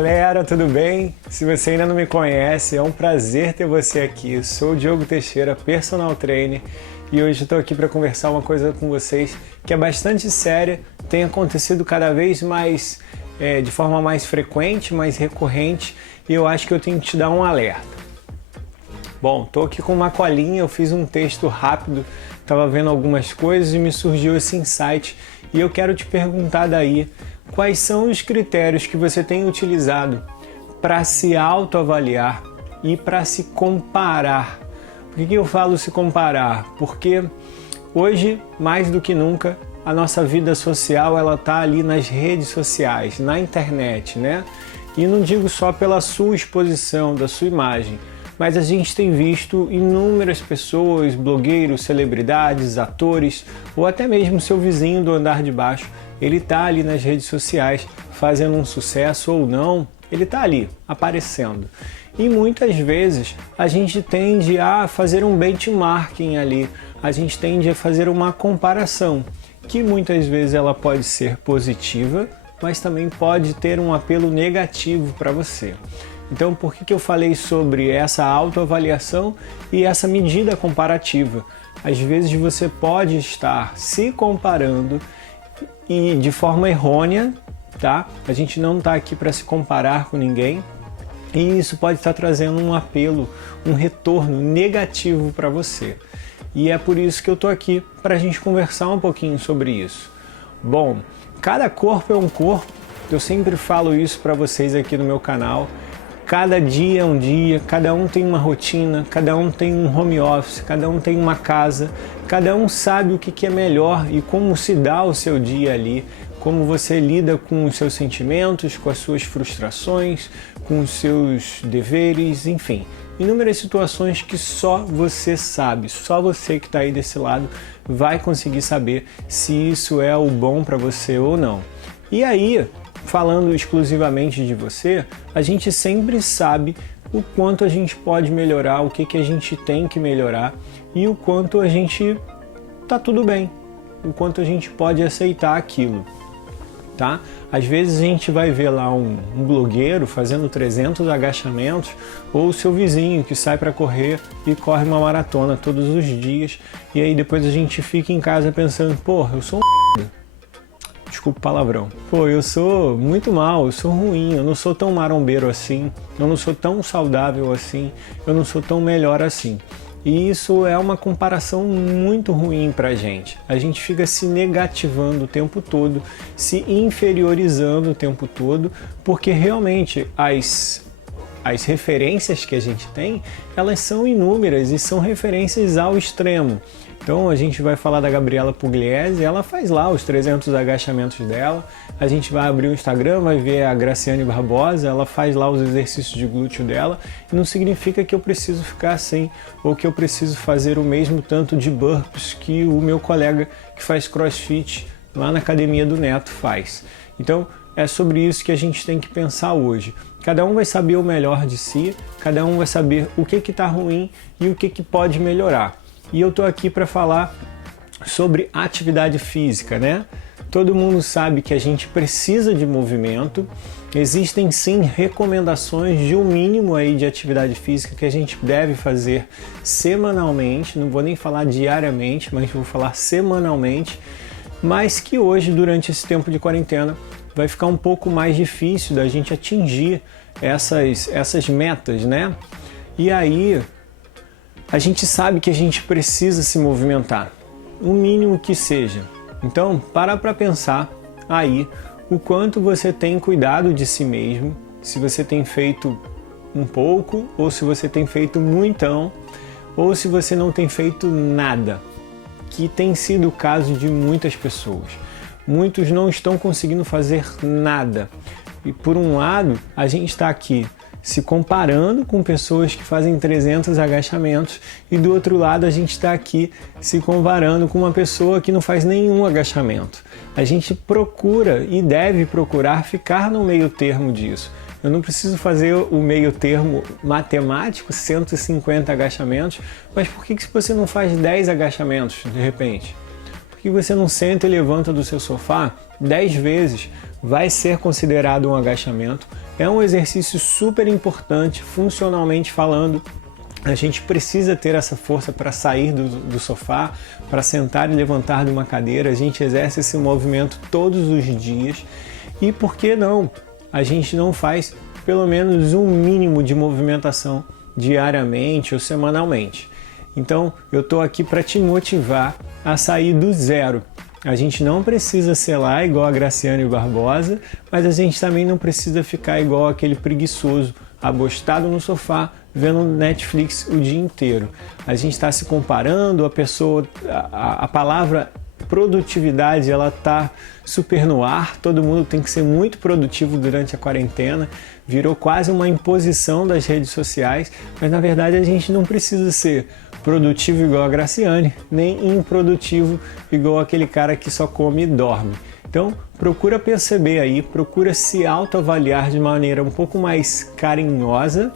galera, tudo bem? Se você ainda não me conhece, é um prazer ter você aqui. Eu sou o Diogo Teixeira, personal trainer, e hoje estou aqui para conversar uma coisa com vocês que é bastante séria, tem acontecido cada vez mais, de forma mais frequente, mais recorrente, e eu acho que eu tenho que te dar um alerta. Bom, estou aqui com uma colinha, eu fiz um texto rápido, estava vendo algumas coisas e me surgiu esse insight, e eu quero te perguntar daí, quais são os critérios que você tem utilizado para se autoavaliar e para se comparar? Por que eu falo se comparar? Porque hoje, mais do que nunca, a nossa vida social ela está ali nas redes sociais, na internet, né? E não digo só pela sua exposição, da sua imagem, mas a gente tem visto inúmeras pessoas, blogueiros, celebridades, atores, ou até mesmo seu vizinho do andar de baixo, ele está ali nas redes sociais fazendo um sucesso ou não, ele está ali, aparecendo. E muitas vezes a gente tende a fazer um benchmarking ali, a gente tende a fazer uma comparação, que muitas vezes ela pode ser positiva, mas também pode ter um apelo negativo para você. Então, por que eu falei sobre essa autoavaliação e essa medida comparativa? Às vezes você pode estar se comparando e de forma errônea, tá? A gente não está aqui para se comparar com ninguém e isso pode estar trazendo um apelo, um retorno negativo para você. E é por isso que eu estou aqui, para a gente conversar um pouquinho sobre isso. Bom, cada corpo é um corpo, eu sempre falo isso para vocês aqui no meu canal. Cada dia é um dia, cada um tem uma rotina, cada um tem um home office, cada um tem uma casa, cada um sabe o que é melhor e como se dá o seu dia ali, como você lida com os seus sentimentos, com as suas frustrações, com os seus deveres, enfim. Inúmeras situações que só você sabe, só você que está aí desse lado vai conseguir saber se isso é o bom para você ou não. E aí, falando exclusivamente de você, a gente sempre sabe o quanto a gente pode melhorar, o que a gente tem que melhorar e o quanto a gente tá tudo bem, o quanto a gente pode aceitar aquilo, tá? Às vezes a gente vai ver lá um blogueiro fazendo 300 agachamentos ou o seu vizinho que sai para correr e corre uma maratona todos os dias e aí depois a gente fica em casa pensando, porra, eu sou um desculpa o palavrão. Pô, eu sou muito mal, eu sou ruim, eu não sou tão marombeiro assim, eu não sou tão saudável assim, eu não sou tão melhor assim. E isso é uma comparação muito ruim pra gente. A gente fica se negativando o tempo todo, se inferiorizando o tempo todo, porque realmente as referências que a gente tem, elas são inúmeras e são referências ao extremo. Então a gente vai falar da Gabriela Pugliese, ela faz lá os 300 agachamentos dela, a gente vai abrir o Instagram, vai ver a Graciane Barbosa, ela faz lá os exercícios de glúteo dela, e não significa que eu preciso ficar assim, ou que eu preciso fazer o mesmo tanto de burpees que o meu colega que faz crossfit lá na academia do Neto faz. Então é sobre isso que a gente tem que pensar hoje. Cada um vai saber o melhor de si, cada um vai saber o que está ruim e o que pode melhorar. E eu tô aqui para falar sobre atividade física, né? Todo mundo sabe que a gente precisa de movimento. Existem sim recomendações de um mínimo aí de atividade física que a gente deve fazer semanalmente. Não vou nem falar diariamente, mas vou falar semanalmente. Mas que hoje, durante esse tempo de quarentena, vai ficar um pouco mais difícil da gente atingir essas metas, né? E aí a gente sabe que a gente precisa se movimentar, o mínimo que seja. Então, para pensar aí o quanto você tem cuidado de si mesmo, se você tem feito um pouco, ou se você tem feito muitão, ou se você não tem feito nada, que tem sido o caso de muitas pessoas. Muitos não estão conseguindo fazer nada. E por um lado, a gente está aqui se comparando com pessoas que fazem 300 agachamentos e do outro lado a gente está aqui se comparando com uma pessoa que não faz nenhum agachamento. A gente procura e deve procurar ficar no meio termo disso. Eu não preciso fazer o meio termo matemático, 150 agachamentos, mas por que você não faz 10 agachamentos de repente? Por Por que você não senta e levanta do seu sofá 10 vezes? Vai ser considerado um agachamento. É um exercício super importante, funcionalmente falando. A gente precisa ter essa força para sair do sofá, para sentar e levantar de uma cadeira. A gente exerce esse movimento todos os dias. E por que não? A gente não faz pelo menos um mínimo de movimentação diariamente ou semanalmente. Então, eu estou aqui para te motivar a sair do zero. A gente não precisa ser lá igual a Graciane Barbosa, mas a gente também não precisa ficar igual aquele preguiçoso, abostado no sofá, vendo Netflix o dia inteiro. A gente está se comparando, a palavra produtividade, ela tá super no ar, todo mundo tem que ser muito produtivo durante a quarentena, virou quase uma imposição das redes sociais, mas na verdade a gente não precisa ser produtivo igual a Graciane, nem improdutivo igual aquele cara que só come e dorme. Então, procura perceber aí, procura se autoavaliar de maneira um pouco mais carinhosa,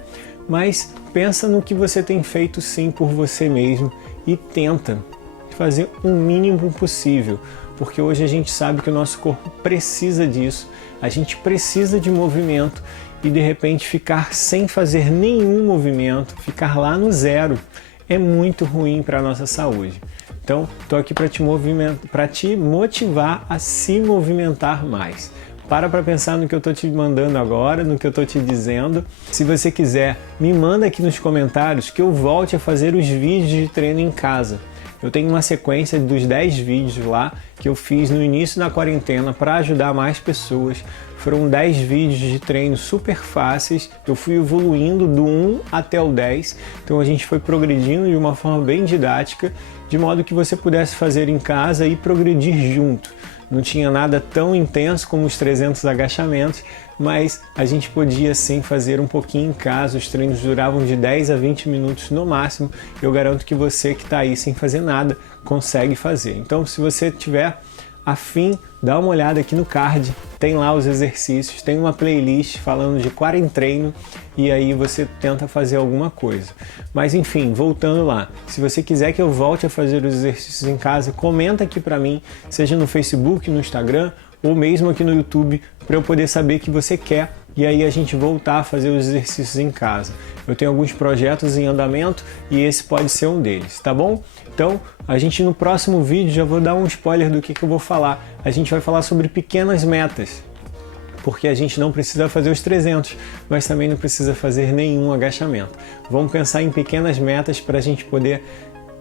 mas pensa no que você tem feito sim por você mesmo e tenta fazer o mínimo possível, porque hoje a gente sabe que o nosso corpo precisa disso, a gente precisa de movimento e de repente ficar sem fazer nenhum movimento, ficar lá no zero, é muito ruim para a nossa saúde. Então, estou aqui para te motivar a se movimentar mais. Para pensar no que eu estou te mandando agora, no que eu estou te dizendo. Se você quiser, me manda aqui nos comentários que eu volte a fazer os vídeos de treino em casa. Eu tenho uma sequência dos 10 vídeos lá que eu fiz no início da quarentena para ajudar mais pessoas. Foram 10 vídeos de treino super fáceis, eu fui evoluindo do 1 até o 10, então a gente foi progredindo de uma forma bem didática, de modo que você pudesse fazer em casa e progredir junto. Não tinha nada tão intenso como os 300 agachamentos, mas a gente podia sim fazer um pouquinho em casa, os treinos duravam de 10 a 20 minutos no máximo, eu garanto que você que está aí sem fazer nada, consegue fazer. Então se você tiver afim, dá uma olhada aqui no card, tem lá os exercícios, tem uma playlist falando de quarentreino e aí você tenta fazer alguma coisa. Mas enfim, voltando lá, se você quiser que eu volte a fazer os exercícios em casa, comenta aqui pra mim, seja no Facebook, no Instagram ou mesmo aqui no YouTube, para eu poder saber que você quer e aí a gente voltar a fazer os exercícios em casa. Eu tenho alguns projetos em andamento e esse pode ser um deles, tá bom? Então, a gente no próximo vídeo, já vou dar um spoiler do que eu vou falar. A gente vai falar sobre pequenas metas, porque a gente não precisa fazer os 300, mas também não precisa fazer nenhum agachamento. Vamos pensar em pequenas metas para a gente poder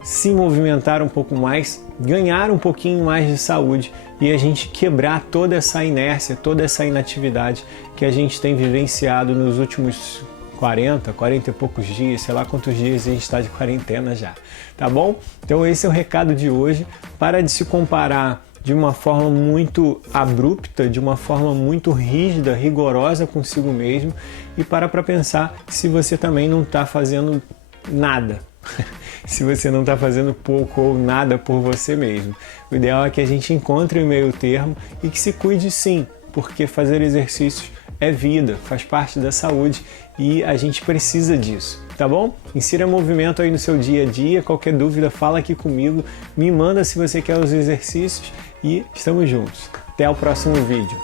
se movimentar um pouco mais, ganhar um pouquinho mais de saúde e a gente quebrar toda essa inércia, toda essa inatividade que a gente tem vivenciado nos últimos 40 e poucos dias, sei lá quantos dias a gente está de quarentena já, tá bom? Então esse é o recado de hoje. Para de se comparar de uma forma muito abrupta, de uma forma muito rígida, rigorosa consigo mesmo e para pensar se você também não está fazendo nada. Se você não está fazendo pouco ou nada por você mesmo. O ideal é que a gente encontre o meio termo e que se cuide sim, porque fazer exercícios é vida, faz parte da saúde e a gente precisa disso, tá bom? Insira movimento aí no seu dia a dia, qualquer dúvida fala aqui comigo, me manda se você quer os exercícios e estamos juntos. Até o próximo vídeo.